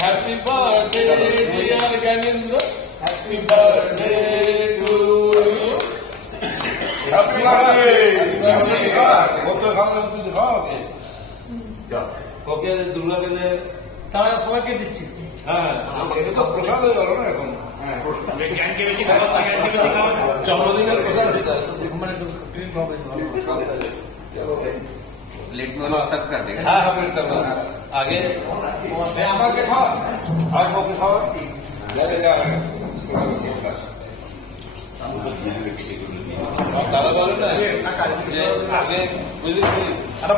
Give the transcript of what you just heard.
Happy birthday, dear Ganindra. Happy birthday to you. Happy birthday. কত খাওয়া তুমি খাওয়াবে? যাও। ওকে দুর্গা গেলে তাহলে সবাইকে দিচ্ছি। হ্যাঁ, এটা তো প্রসাদ হয়ে গেল না এখন। হ্যাঁ, প্রসাদ। জ্ঞানকে বেশি খাওয়া, জ্ঞানকে বেশি খাওয়া। জন্মদিনের প্রসাদ সেটা। মানে একটু ক্রিম খাওয়াবে। प्लेट में वाला सर्व कर देगा। हाँ हाँ प्लेट सर्व आगे আমার কে খাওয়া আর ওকে খাওয়া দাদা বলে না আগে বুঝলি